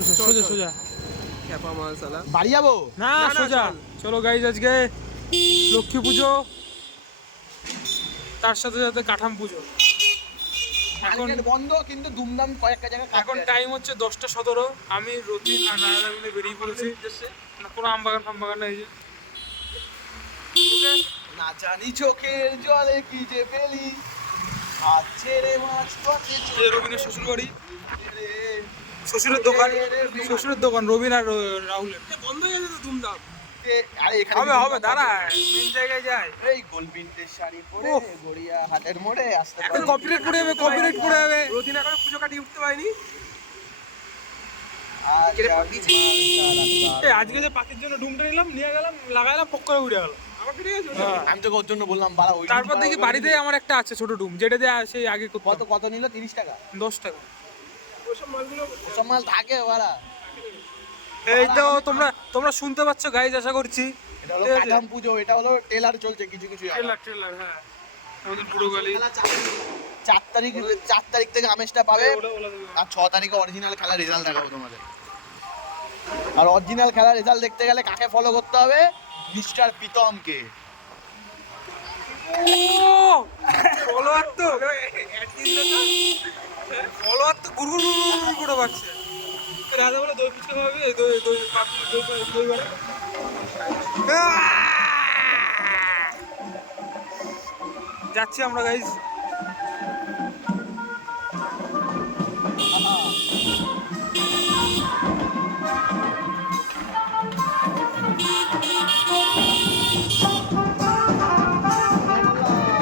সোজা সোজা খ্যাপা মালসালা বাড়ি যাবো না সোজা। চলো গাইজ, আজকে লক্ষ্মী পুজো, তার সাথে সাথে কাঠাম পুজো। এখন মার্কেট বন্ধ কিন্তু দুমদাম কয়েকটা জায়গা এখন টাইম হচ্ছে 10টা 17। আমি রতিন আর রায়দা মিলে বেরিয়ে পড়েছি। না কোনো আমবাগান ফামবাগান নাই যে। না জানি চোখের জলে কি যে পেলি হাত ছেড়ে মাছ পথে এই রবিনের শ্বশুর বাড়ি, শ্বশুরের দোকান রবিন আর রাহুলের। বন্ধ হয়ে গেছে তো ধুমধাম। আরে এখানে হবে হবে, দাঁড়ায় মেন জায়গায় যায়। এই গোলপিন্টের শাড়ি পরে গড়িয়া হাটের মোড়ে আসতে এখন কপিরাইট পড়ে যাবে, কপিরাইট পড়ে যাবে। রতিন এখনো পুজো কাটিয়ে উঠতে পারিনি। এই আজকে যে পাখির জন্য ডুমটা নিলাম, নিয়ে গেলাম, লাগাইলাম, পক করে উড়ে গেল। আবার ফিরে গেছে। আমি তোকে ওর জন্য বললাম বাড়া ওই তারপর দেখি বাড়িতে আমার একটা আছে ছোট ডুম, যেটা দিয়ে সেই আগে কত করতাম। কত নিল 30 টাকা 10 টাকা। ওইসব মালগুলো সব মাল থাকে বাড়া। এই তো তোমরা শুনতে পাচ্ছ গাইজ, আশা করছি। এটা হলো কাঠাম পুজো, এটা হলো টেলার চলছে কিছু কিছু ট্রেলার হ্যাঁ, আমাদের পুরো গালি। 4 তারিখ থেকে আমেজটা পাবে আর 6 তারিখে অরিজিনাল খেলার রেজাল্ট দেখাবো তোমাদের। আর অরিজিনাল খেলার রেজাল্ট দেখতে গেলে কাকে ফলো করতে হবে? মিস্টার প্রীতমকে। ফলোয়ার তো ফলোয়ার তো গুড়গুড় করে বাড়ছে। রাজা বলে দই পিছনে হবে, দই বাড়ে। যাচ্ছি আমরা গাইজ।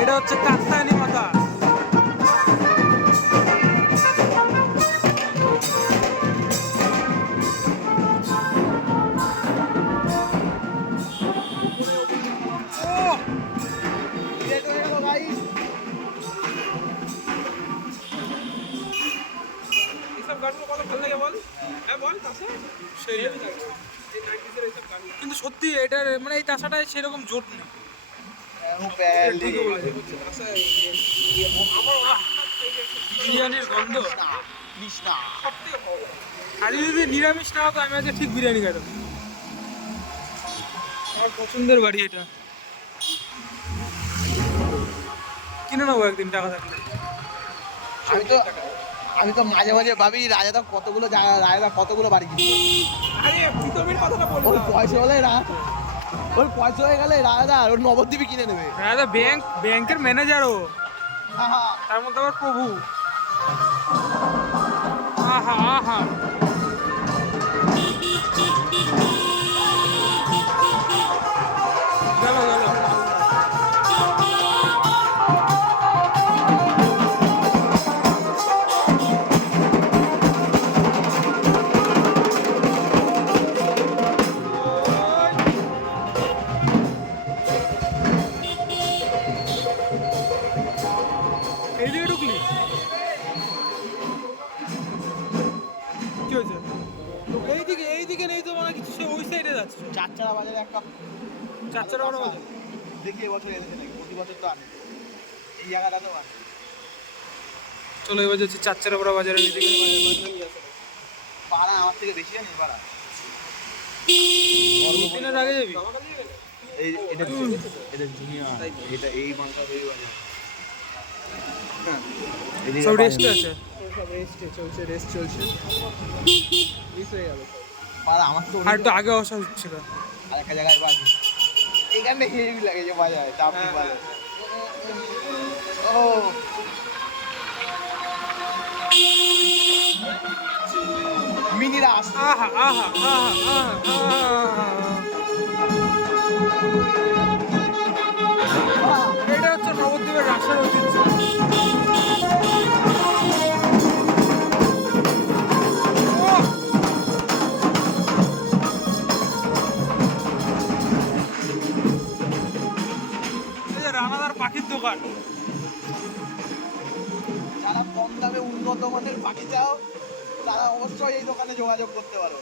এটা হচ্ছে কাত্তায়নী মাতা। এইসব গানগুলো কত ভালো লাগে বল। হ্যাঁ বল তাসা। সেই এই 90s এর এইসব গান। কিন্তু সত্যি এটার মানে এই তাসাটায় সেরকম জোট নেই। ঠিকই বলেছে। তাসা আমার বিরিয়ানির গন্ধ। কৃষ্ণা সবথেকে ভালো। আর যদি নিরামিষ না হতো আমি আজকে ঠিক বিরিয়ানি খেতাম। আমার পছন্দের বাড়ি এটা, কিনে নেবো একদিন টাকা থাকলে। আমি তো মাঝে মাঝে ভাবি রাজাদা কতগুলো জায়গা, রাজাদা কতগুলো বাড়ি কিনবে। আরে প্রীতমের কথাটা বল ওর না। পয়সা হলে ওর পয়সা হয়ে গেলে রাজাদা ওর নবদ্বীপই কিনে নেবে। দাদা ব্যাংকের ম্যানেজারও, আহা, তার মধ্যে আবার প্রভু। আহা আহা, গেল গেল। এইদিকে ঢুকলি কি হয়েছে? এইদিকে নেই তো, মানে কিছু সে ওই সাইডে যাচ্ছে। চারচারা বাজারে একটা 4 টাকা বাজে। দেখি এবছর এনেছে নাকি, প্রতি বছর তো আনে এই জায়গাটাতেও আনে। চলো এবার যাচ্ছি চারচারা বাজারের এইদিকে। পাড়া আমার থেকে বেশি জানিস পাড়া। দিনের আগে যাবি? এই এটা জুনিয়র, এটা এই মাংস এই বাজার। সব রেস্টে আছে। সব রেস্টে চলছে, রেস্ট চলছে। মিস হয়ে গেল সব। পাড়া আমার তো আর একটু আগে আসা হচ্ছিল। আর একটা জায়গায় বাজি এখানে হেভি লাগে যে বাজায় চাপড়ি বাজায়। ও মিনি রাস। আহা আহা আহা আহা আহা। এটা হচ্ছে নবদ্বীপের রাসের ঐতিহ্য। এই যে রানাদার পাখির দোকান। যারা কম দামে উন্নত মানের পাখি চাও তারা অবশ্যই এই দোকানে যোগাযোগ করতে পারো।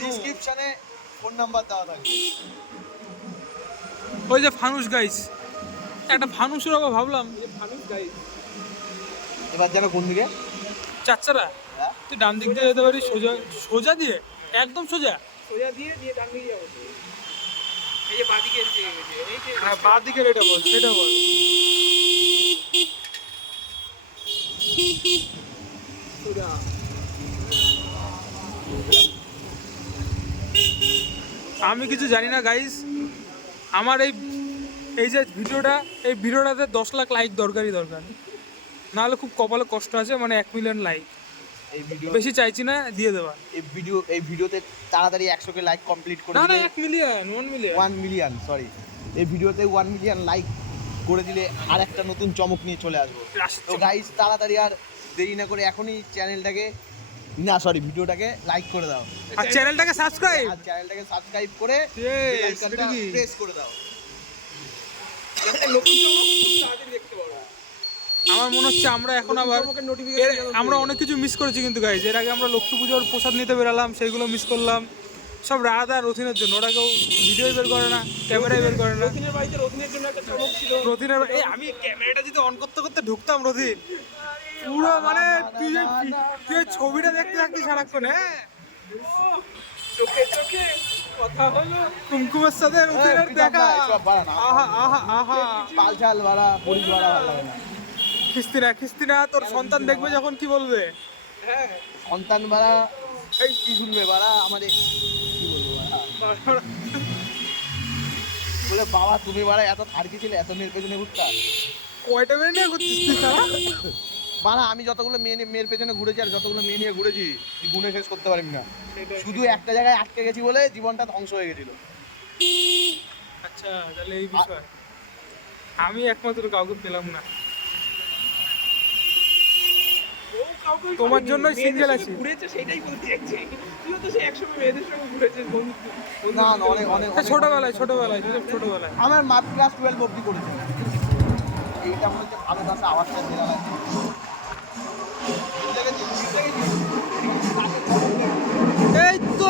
ডেসক্রিপশনে ফোন নাম্বার দেওয়া থাকবে। ওই যে ফানুস গাইস, একটা ফানুসের আবার ভাবলাম এই যে ফানুস গাইস। এবার যাবে কোন দিকে? চাচ্চারা হ্যাঁ তুই ডান দিক দিয়ে যেতে পারিস, সোজা সোজা দিয়ে, একদম সোজা। সোজা দিয়ে ডান দিকে যাবো তো। এই যে বাদিকে এই যে হ্যাঁ, বাঁ দিকের এটা বল, সেটা বল। সোজা। আমি কিছু জানি না গাইস, আমার এই যে ভিডিওটাতে 10 লাখ লাইক দরকারই দরকার, নাহলে খুব কপালে কষ্ট আছে। মানে 1 মিলিয়ন লাইক, এই ভিডিও বেশি চাইছি না, দিয়ে দেওয়া। এই ভিডিওতে তাড়াতাড়ি 100 কে লাইক কমপ্লিট করে না না, দিলে 1 মিলিয়ন, 1 মিলিয়ন। 1 মিলিয়ন, সরি, এই ভিডিওতে 1 মিলিয়ন লাইক করে দিলে আর একটা নতুন চমক নিয়ে চলে আসবো। তো গাইস তাড়াতাড়ি আর দেরি না করে এখনই ভিডিওটাকে লাইক করে দাও আর চ্যানেলটাকে সাবস্ক্রাইব, আর চ্যানেলটাকে সাবস্ক্রাইব করে Yes, বেল আইকনটা এটা কি? প্রেস করে দাও। নতুন চমক তাড়াতাড়ি দেখতে পারো। আমার মনে হচ্ছে আমরা এখন আবার আমরা অনেক কিছু মিস করেছি কিন্তু গাইজ। এর আগে আমরা লক্ষ্মী পুজোর প্রসাদ নিতে বেরালাম, সেইগুলো মিস করলাম। সব রাত আর রথিনের জন্য, ওরা কেউ ভিডিও বের করে না, ক্যামেরায় বের করে না। রথিনের বাড়িতে রথিনের জন্য একটা চমক ছিল। রথিনের আমি ক্যামেরাটা যদি অন করতে করতে ঢুকতাম রথিন, পুরো মানে তুই ওই ছবিটা দেখতে থাকতি সারাক্ষণ। হ্যাঁ, চোখে চোখে কথা হলো। কুমকুমের সাথে রথিনের দেখা, আহা আহা আহা। পালচাল ভাড়া পরিচ ভাড়া ভালো লাগে না। খিস্তিনা তোর সন্তান দেখবে যখন কি বলবে? হ্যাঁ, সন্তান ভাড়া এই কি শুনবে ভাড়া আমাদের কি বলবো ভাড়া? বলে বাবা তুমি ভাড়া এত থার্কি ছিলে, এত মেয়ের পেছনে ঘুরতা। কয়টা মেয়ে নিয়ে ঘুরছিস তুই সারা? বাড়া আমি যতগুলো মেয়ের পেছনে ঘুরেছি আর যতগুলো মেয়ে নিয়ে ঘুরেছি তুই গুণে শেষ করতে পারিস না। শুধু একটা জায়গায় আটকে গেছি বলে জীবনটা ধ্বংস হয়ে গেছিল। আচ্ছা, তাহলে এই বিষয় আমি একমাত্র কাউকে পেলাম না। ও কাউকে তোমার জন্যই single আছি। ঘুরেছে সেটাই বলতে চাইছি। তুইও তো সে একসময় মেয়েদের সঙ্গে ঘুরেছিস বন্ধু। না না অনেক অনেক ছোটবেলায় আমার মা ক্লাস 12 অবধি করেছে। এইটা মনে হচ্ছে ভালো দাসে আওয়াজটা দেওয়া লাগছে। এই তো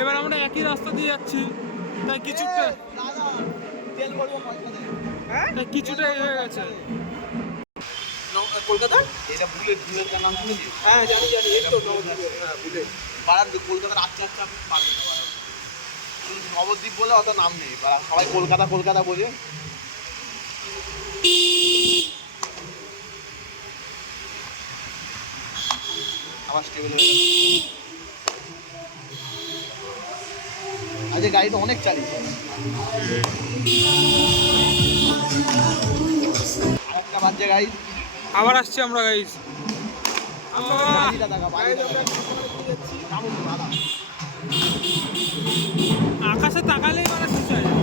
এবার আমরা একই রাস্তা দিয়ে যাচ্ছি, তাই কিছুটা দাদা তেল ভরবো পয়সা দে। হ্যাঁ, তাই কিছুটা এই হয়ে গেছে। কলকাতা? এটা বুলেট নাম শুনেছিস? হ্যাঁ, জানি এই তো নবদ্বীপে। হ্যাঁ, বুঝেছি। পাড়ার কলকাতার আচ্ছা আচ্ছা পারবে না পাড়ার। নবদ্বীপ বলে অত নাম নেই, পাড়া সবাই কলকাতা বোঝে। আবার স্টেবল হয়ে গেল। আজকে গাড়িটা অনেক চালিয়েছে। আর একটা বাজছে গাড়ি। আবার আসছি আমরা গাইস। বাজিটা দেখা, বাজিটা দেখা। কেমন দাদা? আকাশে তাকালেই মানে শেষ হয়ে যায়।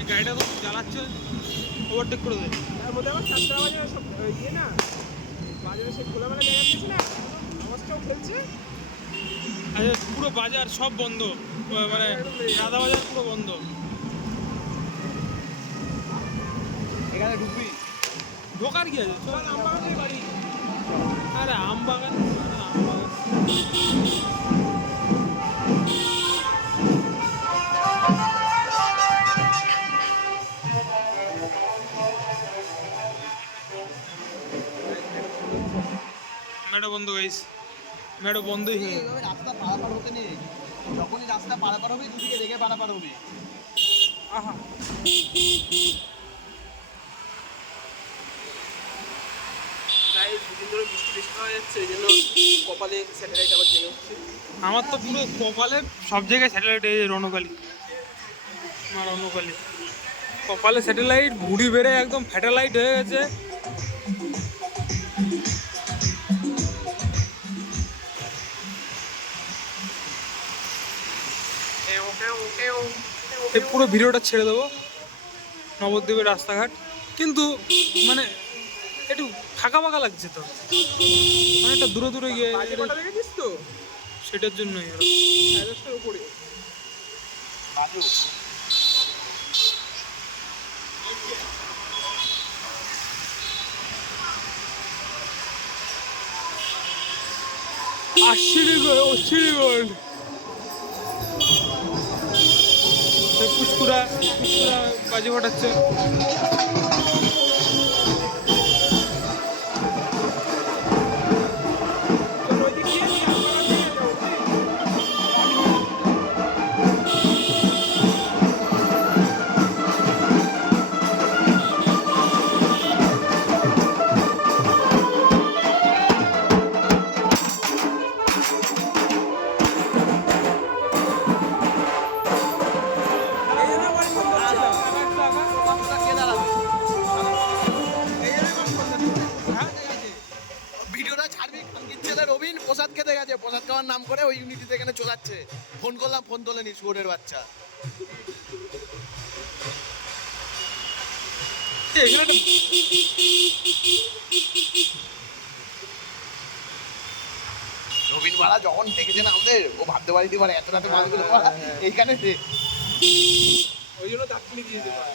এই গাড়িটা তো চালাচ্ছে, ওভারটেক করে দেয়। তার মধ্যে আবার 4টা বাজে সব ইয়ে না বাজারে সে খোলামেলা জায়গা দিয়েছে না আওয়াজটাও ফেলছে। আচ্ছা পুরো বাজার সব বন্ধ, মানে রাধা বাজার পুরো বন্ধ। এখানে ঢুকবি? ঢোকার কি আছে? চল। আমবাগানের বাড়ি আরে আম বাগান, আম বাগান। মেডো বন্ধ গাইস, মেডো বন্ধই হয়ে এইভাবে রাস্তা পারাপার হতে নেই। যখনই রাস্তা পারাপার হবে দুদিকে দেখে পারাপার হবে। আহা। প্রায় দুদিন ধরে বৃষ্টি বেশি হয়ে যাচ্ছে এই জন্য কপালে স্যাটেলাইট আবার জেগে উঠছে। আমার তো পুরো কপালে সব জায়গায় স্যাটেলাইট, এই যে রণকালী, আমার রণকালী কপালে স্যাটেলাইট, ঘুড়ি বেড়ে একদম ফ্যাটেলাইট হয়ে গেছে। এই পুরো ভিডিওটা ছেড়ে দেবো নবদ্বীপের রাস্তাঘাট, কিন্তু মানে একটু ফাঁকা ফাঁকা লাগছে তো, মানে একটা দূরে দূরে গিয়ে বাজে কটা দেখেছিস তো? সেটার জন্যই আর। 10টার উপরে। বাজু। অশ্বিনীগঞ্জ পুষ্কুরা পুষ্কুরা বাজি ফাটাচ্ছে। চল ওই দিক দিয়ে নিয়ে আমবাগান দিয়ে যাবো, বুঝলি? এই জন্য বাড়ি ফোন করছিলাম। ওটা কে দাঁড়াবে? এই জন্য বাড়ি ফোন করছিলাম। হ্যাঁ, ঠিক আছে। ভিডিওটা ছাড়বি খানকির ছেলে রবিন প্রসাদ খেতে গেছে, প্রসাদ খাওয়ার নাম করে ওই ইউনিটিতে এখানে চলাচ্ছে। ফোন করলাম, ফোন তোলেনি, শুয়োরের বাচ্চা। এখানে একটা রবিন বাড়া যখন দেখেছে না আমাদের, ও ভাবতে পারিনি পারে এত রাতে মাছগুলো বাড়া এইখানে রে। ওই জন্য দাক্ষিণী দিয়েছে ভাই।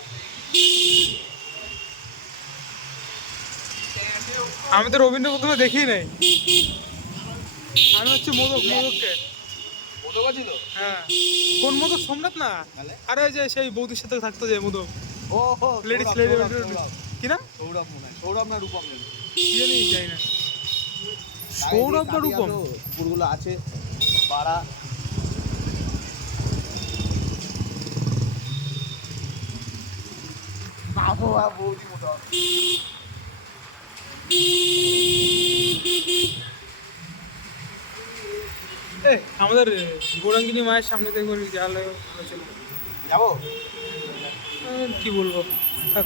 আমি তো রবীন্দ্র প্রথমে দেখি নাই, আমি হচ্ছে মোদককে। মোদক ছিল? হ্যাঁ, কোন মোদক? সোমনাথ না, তাহলে? আরে ওই যে সেই বৌদির সাথে থাকতো যে মোদক, ও হো, লেডিস সৌরভ, লেডি সৌরভ, কি না, সৌরভ মনে হয়। সৌরভ না রূপম জানি। কি জানি যাই না, সৌরভ বা রূপম। কুকুরগুলো আছে পাড়া। আবহাওয়া বৌদি মোদক। আমাদের গৌরাঙ্গিনী মায়ের সামনে থেকে জালে ছিল, যাবো? কি বলবো, থাক।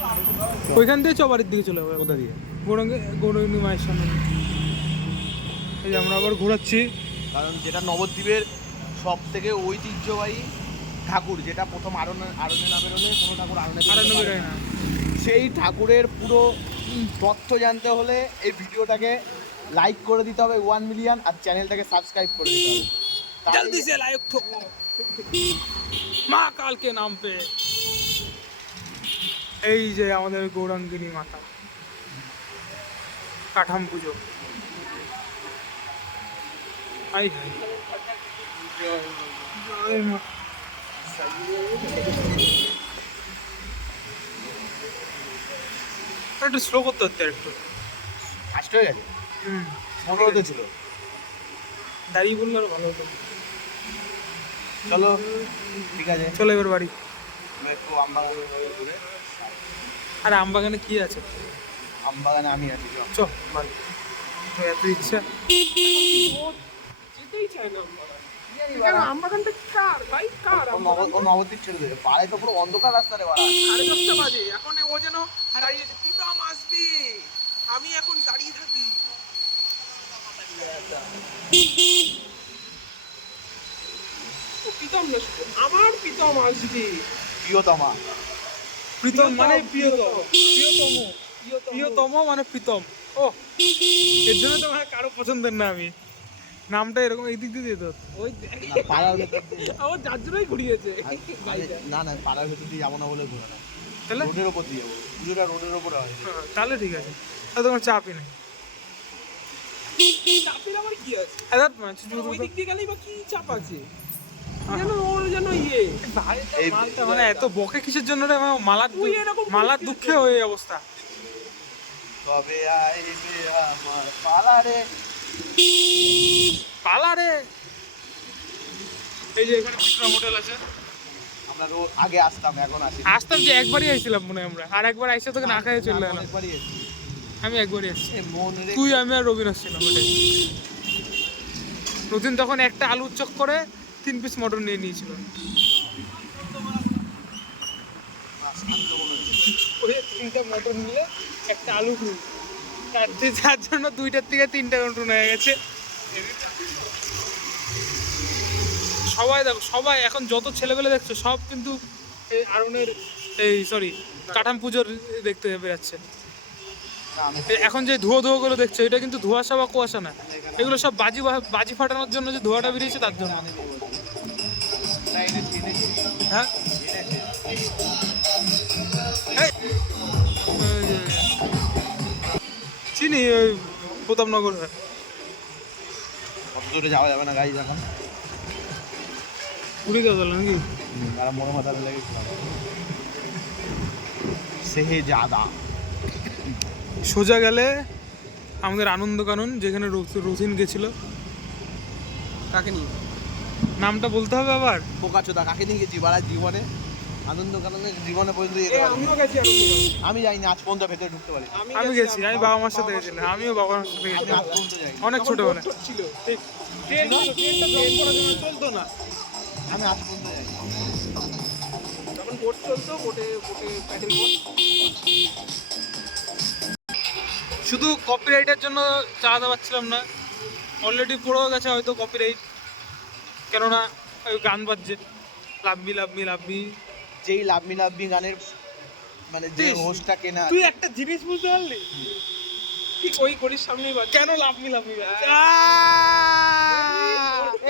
ওইখান দিয়ে চবাড়ির দিকে চলে যাবে, কোথা দিয়ে? গৌরাঙ্গিনী মায়ের সামনে। এই যে আমরা আবার ঘোরাচ্ছি। কারণ যেটা নবদ্বীপের সব থেকে ঐতিহ্যবাহী ঠাকুর, যেটা প্রথম আরণ্যে না বেরোলে কোনো ঠাকুর আরণ্যে আরণ্য বেরোয় না। সেই ঠাকুরের পুরো তথ্য জানতে হলে এই ভিডিওটাকে লাইক করে দিতে হবে 1 মিলিয়ন, আর চ্যানেলটাকে সাবস্ক্রাইব করে দিতে হবে। जल्दी से लाइक ठोको মা কালকে নাম পে। এই যে আমাদের গৌরাঙ্গিনী মাতা, কাঠাম পুজো। আই হাই, জয় মা। একটু স্লো করতে হচ্ছে একটু। ফার্স্ট হয়ে গেছে, হুম 15তে ছিল। দাঁড়িয়ে বললে আরো ভালো হতো। চলো ঠিক আছে, চলো এবার বাড়ি। আমি একটু আমবাগানে ঘুরে। আর আমবাগানে কি আছে? আমবাগানে আমি আছি, চল। চ বাড়ি, এত ইচ্ছা। ও যেতেই চায় না আমবাগান। কেন আমবাগানটা কার ভাই, কার আমবাগান? ও নবদ্বীপ ছেড়ে দেবে, পাড়ায় তো পুরো অন্ধকার রাস্তা রে বাড়া। 10:30 বাজে, এখন ও যেন দাঁড়িয়েছে, প্রীতম আসবে, আমি এখন দাঁড়িয়ে থাকি। ও প্রীতম না, শুধু আমার প্রীতম আসবে। প্রিয়তমা, প্রীতম মানে প্রিয়তম, প্রিয়তম। প্রিয়তম মানে প্রীতম। ও এর জন্য তো মানে কারো পছন্দের না, আমি নামটা এরকম এই দিক দিয়ে দিত। ওই না পাড়ার ভেতর দিয়ে আমার যার জন্যই ঘুরিয়েছে গাড়িটা। না না, পাড়ার ভেতর দিয়ে যাবো না বলে ঘুরে না, তাহলে রোডের ওপর দিয়ে যাবো, পুজোটা রোডের ওপরে হয়। হ্যাঁ, তাহলে ঠিক আছে, তাহলে তোমার চাপই নেই। চাপের আবার কি আছে? ওই দিক দিয়ে গেলেই বা কি চাপ আছে? যেন ওর যেন ইয়ে মানে এত বকে কিসের জন্য রে? মানে তুই এরকম মালার করিস দুঃখে ওই অবস্থা। তবে আইবে আমার পাড়ারে। পালা রে। এই যে এখানে বিক্রম হোটেল আছে, আমরা আগে আসতাম, এখন আসি না। আসতাম যে একবারই আইছিলাম মনে হয় আমরা, আর একবার আইসা তোকে না খাইয়ে চলে এলাম। অনেকবারই এসেছি। আমি একবারই এসেছি, এ মন রে, তুই আমি আর রবিন ছিলাম ওটাই। রতিন তখন একটা আলুর চক করে 3 পিস মটন নিয়ে নিয়েছিল। ওই 3টা মটন নিয়ে একটা আলু নিয়ে, যার জন্য 2টার থেকে 3টা মটন হয়ে গেছে। সবাই দেখো, সবাই এখন যত ছেলেবেলে দেখছো সব কিন্তু এই আরনের এই সরি কাঠাম পুজোর দেখতে বেরাচ্ছে। এখন যে ধোয়া ধোয়া গুলো দেখছো, এটা কিন্তু ধোঁয়াশা বা কুয়াশা না, এগুলো সব বাজি ফাটানোর জন্য যে ধোঁয়াটা বেরিয়েছে তার জন্য। হ্যাঁ এই, চিনি ওই প্রতাপনগর হয়। কত দূরে যাওয়া যাবে না গাড়ি এখন, পুরী গেল নাকি? আর মনে মাথা লেগে সেহে জাদা। সোজা গেলে আমাদের আনন্দকানন, যেখানে রথিন গেছিল। কাকে নিয়ে? নামটা বলতে হবে আবার? পোকাচোদা কাকে নিয়ে গেছি বাড়ার জীবনে, আনন্দ কানন্দের জীবনে পর্যন্ত যেতে পারিনি। আমিও গেছি আনন্দকানন। আমি যাইনি আজ পর্যন্ত ভেতরে ঢুকতে পারি। আমি গেছি, আমি বাবা মার সাথে গেছিলাম, আমিও বাবা মার সাথে আমি গেছিলাম আজ পর্যন্ত যাইনি, অনেক ছোটবেলা। ছিল ঠিক, ট্রেনটা জম করার জন্য চলতো না। আমি আজ পর্যন্ত যাইনি। তখন বোট চলতো, বোটে প্যাডেল বোট। শুধু কপিরাইটের জন্য চালাতে পারছিলাম না, অলরেডি পড়েও গেছে হয়তো কপিরাইট, কেননা ওই গান বাজছে লাভবি লাভবি লাভবি। যেই লাভমি লাভমি গানের মানে যে তুই- হোস্টটা কেনা তুই একটা জিনিস বুঝতে পারলি? ঠিক ওই গলির সামনেই বাজে। কেন লাভবি লাভবি বাজছে?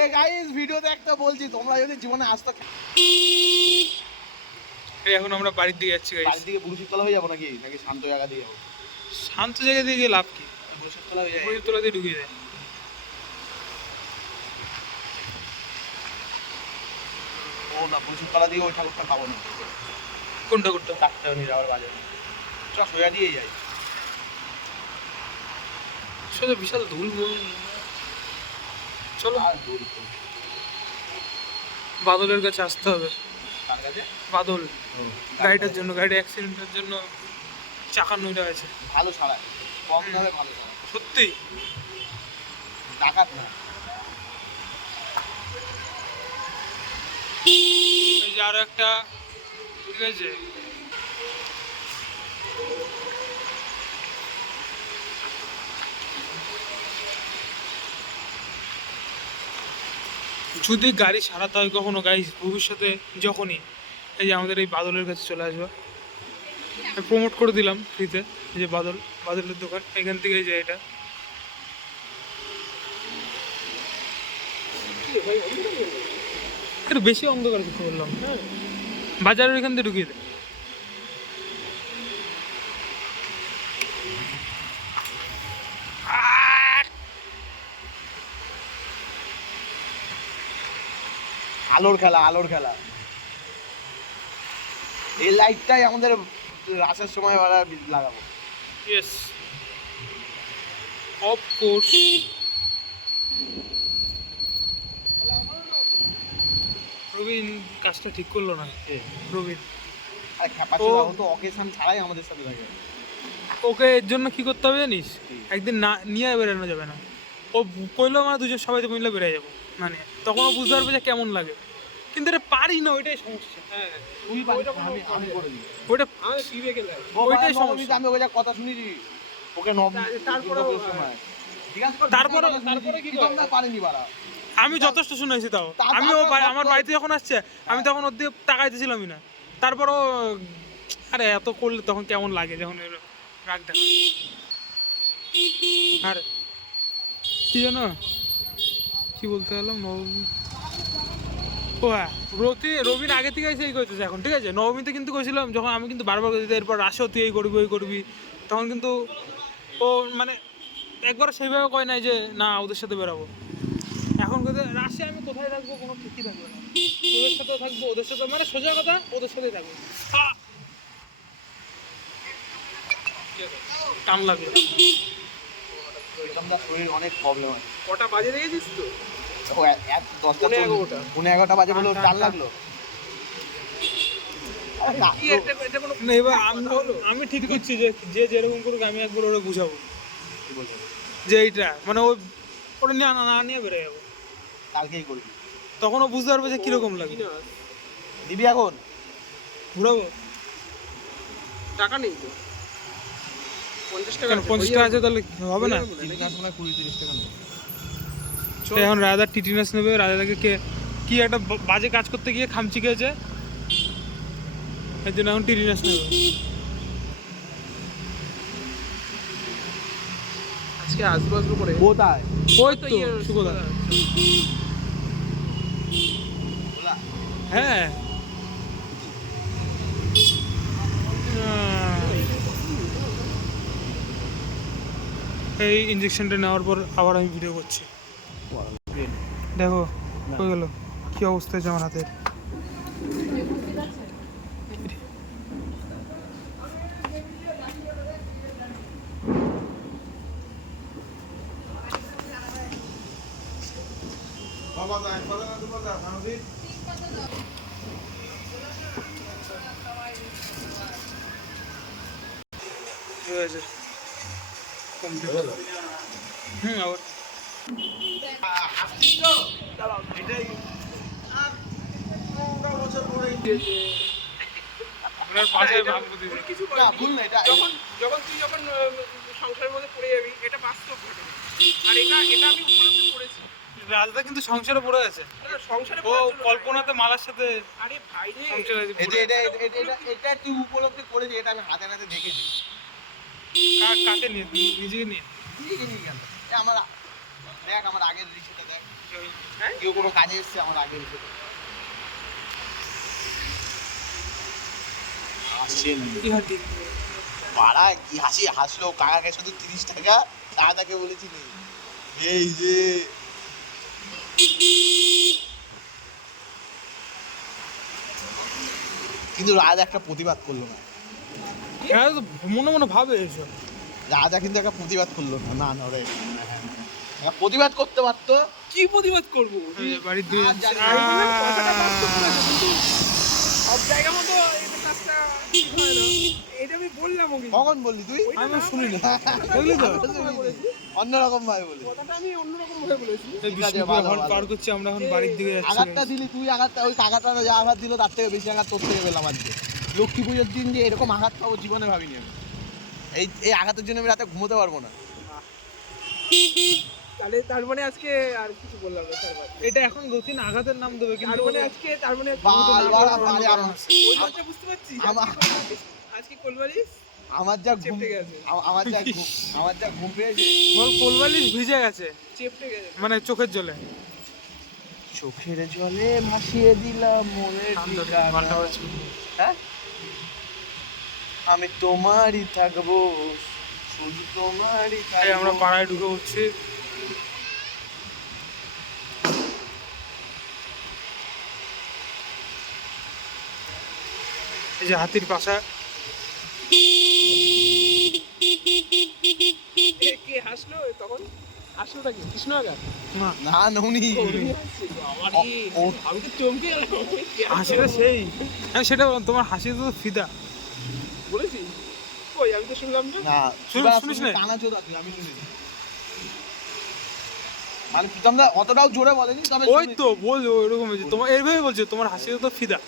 এ গাইস ভিডিওতে একটা বলছি, তোমরা যদি জীবনে আসতো এই এখন আমরা বাড়ির দিকে যাচ্ছি গাইস। বাড়ির দিকে বুরুশিতলা হয়ে যাবো নাকি নাকি শান্ত জায়গা দিয়ে যাবো? শান্ত জায়গা দিয়ে গিয়ে লাভ কি? বুরুশিতলা হয়ে যায়। বইয়ের তোলা দিয়ে ঢুকিয়ে দেয়। ও না, বুরুশিতলা দিয়ে ওই ঠাকুরটা পাবো না, কোনটা কোনটা? চারটে নিয়ে যাওয়ার বাজে চ সোজা দিয়ে যাই। সোজা বিশাল ধুল মুল। চলো আর দূর তো। বাদলের কাছে আসতে হবে। কার কাছে? বাদল ও, গাড়িটার জন্য, গাড়ি অ্যাক্সিডেন্টের জন্য চাকা নইটা হয়েছে। ভালো ছাড়ায়, কম দামে ভালো ছাড়ায়, সত্যি ডাকাত না। এই যে আরো একটা, ঠিক আছে যদি গাড়ি সারাতে হয় কখনো গাইস ভবিষ্যতে, যখনই এই যে আমাদের এই বাদলের কাছে চলে আসবে, প্রমোট করে দিলাম ফ্রিতে। এই যে বাদলের দোকান, এখান থেকে এই যে এটা একটু বেশি অন্ধকার কিছু বললাম। হ্যাঁ, বাজারের এখান থেকে ঢুকিয়ে দে। আলোর খেলা, আলোর খেলা। এই লাইটটাই আমাদের রাসের সময় লাগাবো। Yes, of course. প্রবীণ কাজটা ঠিক করলো না। প্রবীণ আর খ্যাপাচোদা ও তো অকেশন ছাড়াই আমাদের সাথে থাকে। ওকে এর জন্য কি করতে হবে জানিস? একদিন না নিয়ে বেরোনো যাবে না। ও কইলো আমরা দুজন সবাই তো মিলে বেরিয়ে যাবো, মানে তখন ও বুঝতে পারবে যে কেমন লাগে। কিন্তু এটা পারি না, ওইটাই সমস্যা। হ্যাঁ তুই পারিস না, আমি করে দিই। ওইটা আমি পিবে গেলাম ওইটাই সমস্যা। সমস্যা। আমি ওই যা কথা শুনেছি ওকে তারপরে তারপরে কি কি তোমরা পারেনি বাড়া। আমি যথেষ্ট শুনেছি তাও। তারপর আমি আমার বাড়িতে যখন আসছে আমি তখন ওর দিকে তাকাইতেছিলামই না। তারপরও আরে এত করলে তখন কেমন লাগে যখন এর রাগ দেখা। আর কি জানো কি বলতে গেলাম, নবমী, ও হ্যাঁ, রবির আগে থেকে এসে এই করতেছে এখন, ঠিক আছে। নবমীতে কিন্তু কইছিলাম যখন আমি কিন্তু বারবার করতে, এরপর আসো তুই এই করবি ওই করবি, তখন কিন্তু ও মানে একবার সেইভাবে কয় নাই যে না ওদের সাথে বেরাবো। এখন কথা রাশে আমি কোথায় থাকবো কোনো ঠিকই থাকবে না, ওদের সাথেও থাকবো ওদের সাথে, মানে সোজা কথা ওদের সাথেই থাকবো। টান লাগলো। তোমরা শরীর অনেক প্রবলেম আছে। কটা বাজে দেখেছিস তো? ও 10টা 11টা 11টা বাজে বলে ওর টান লাগলো। আরে না, কি এটা কোনো না, এবার আমি ঠিক করছি যে যে যেরকম করুক আমি একবার ওরা বুঝাবো কি বলবো? যে এইটা মানে ও ওটা নিয়ে না নিয়ে বেরো যাবো, কালকেই করবি। তখন ও বুঝতে পারবে যে কিরকম লাগে। দিবি এখন? ঘুরাবো টাকা নেই তো 50 টাকা কেন 50 টাকা আছে তাহলে হবে না? মনে হয় 20-30 টাকা নেবে। এখন রাজা টিটিনাস নেবে, রাজাকে কে কি একটা বাজে কাজ করতে গিয়ে খামচি খেয়েছে, এর জন্য এখন টিটিনাস নেবে। আজকে আসবো করে কোথায়? ওই তো সুগদা। ওলা। হ্যাঁ এই ইঞ্জেকশনটা নেওয়ার পর আবার আমি ভিডিও করছি। দেখো হয়ে গেল কি অবস্থা হয়েছে আমার হাতের। কি হয়েছে? আবার আপনার পাশে ভাঙবো দিদি। কিছু না, করিনি। ভুল না এটা। যখন তুই সংসারের মধ্যে পড়ে যাবি, এটা বাস্তব ঘটনা। আর এটা আমি উপলব্ধি করেছি। রাজদা কিন্তু সংসারে পড়ে আছে। না, সংসারে ও পড়ার জন্য নয়। কল্পনাতে মালার সাথে আরে ভাই রে, সংসারে এটা এটা এটা এটা এটা তুই উপলব্ধি করেছিস, এটা আমি হাতে নাতে দেখেছি। কাকে নিয়ে নিজেকে নিয়ে দিকে নিয়ে গেল। এ আমার দেখ আমার আগের রিসেটা দেখ। হ্যাঁ? কেউ কোনো কাজে এসছে আমার আগের রিসেটা। হাসছেন কি হাঁটি পাড়া কি হাসি হাসলো, কাকাকে শুধু 30 টাকা দাদাকে বলেছি নি। এই যে কিন্তু রাজা একটা প্রতিবাদ করলো না। হ্যাঁ তো মনে মনে ভাবে এসব। রাজা কিন্তু একটা প্রতিবাদ করলো না। না না রে, প্রতিবাদ করতে পারতো। কি প্রতিবাদ করবো? বাড়ির দুই আর জানি না। আমি বললাম কথাটা বাস্তব বলেছে, কিন্তু সব জায়গা মতো এটা কাজটা ঠিক হয় না। এটা আমি বললামও কিন্তু। কখন বললি তুই? আমি শুনিনি বুঝলি তো। অন্যরকম ভাবে বলি। কথাটা আমি অন্যরকম ভাবে বলেছি। এই বিষ্ণুপুর এখন পার করছি, আমরা এখন বাড়ির দিকে যাচ্ছি। আঘাতটা দিলি তুই, আঘাতটা ওই কাকাটা যা আঘাত দিল তার থেকে বেশি আঘাত তোর থেকে পেলাম আজকে। লক্ষ্মী পুজোর দিন যে এরকম আঘাত পাবো জীবনে ভাবিনি আমি। এই আঘাতের জন্য আমি রাতে ঘুমোতে পারবো না। তার মানে আজকে আর কিছু বললাম না স্যার। এটা এখন রুটিন আঘাতের নাম দেবে তার কিন্তু মানে আজকে বারবার পারে আমার। ওই লজ্জা বুঝতে পারছিস? আজকে কোলবালিশ আমার যা ঘুম চেপটে গেছে। আমার যা ঘুম পেয়েছে। ওর কোলবালিশ ভিজে গেছে চেপটে গেছে। মানে চোখের জলে। চোখের জলে ভাসিয়ে দিলাম মনের ঠিকানা। হ্যাঁ? আমি তোমারই থাকবো, শুধু তোমারই এই থাকবো। আমরা পাড়ায় ঢুকে উঠছি। এই যে হাতির পাশা। কে হাসলো তখন? আসলটা কি কৃষ্ণ আগার না না নৌনি আমি তো চমকে গেলাম হাসিটা সেই আমি সেটা বললাম তোমার হাসি তো ফিদা বলেছি কই আমি তো শুনলাম না না শুনিস না? টানা চোদা তুই, আমি শুনিনি। মানে প্রীতম দা অতটাও জোরে বলেনি, তবে ওই শুনেছি। তো বলছো ওইরকম হয়েছে তোমার এইভাবে বলছে তোমার হাসি তো ফিদা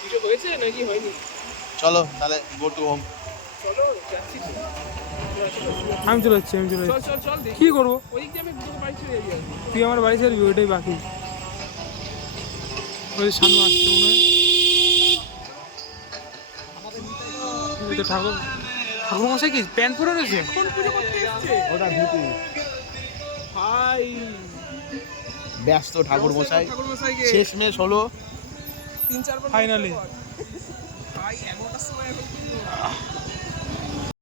কিছু হয়েছে নাকি হয়নি চলো তাহলে গো টু হোম। চলো যাচ্ছি তো। আমি চলে যাচ্ছি চল চল চল দেখি কি করবো ওই দিক দিয়ে আমি দুটো বাড়ি চলে যাবি আর কি। তুই আমার বাড়ি ছাড়বি ওইটাই বাকি ওই সামনে আসছে মনে হয় এই তো ঠাকুর ঠাকুর মশাই কি প্যান্ট পরে রয়েছে কোন পুজো করতে এসছে ওটা ভিপি ভাই ব্যস্ত ঠাকুর মশাই, ঠাকুর মশাইকে শেষমেশ হলো। 3-4 বার Finally. ভাই 11টার সময় এখন পুজো।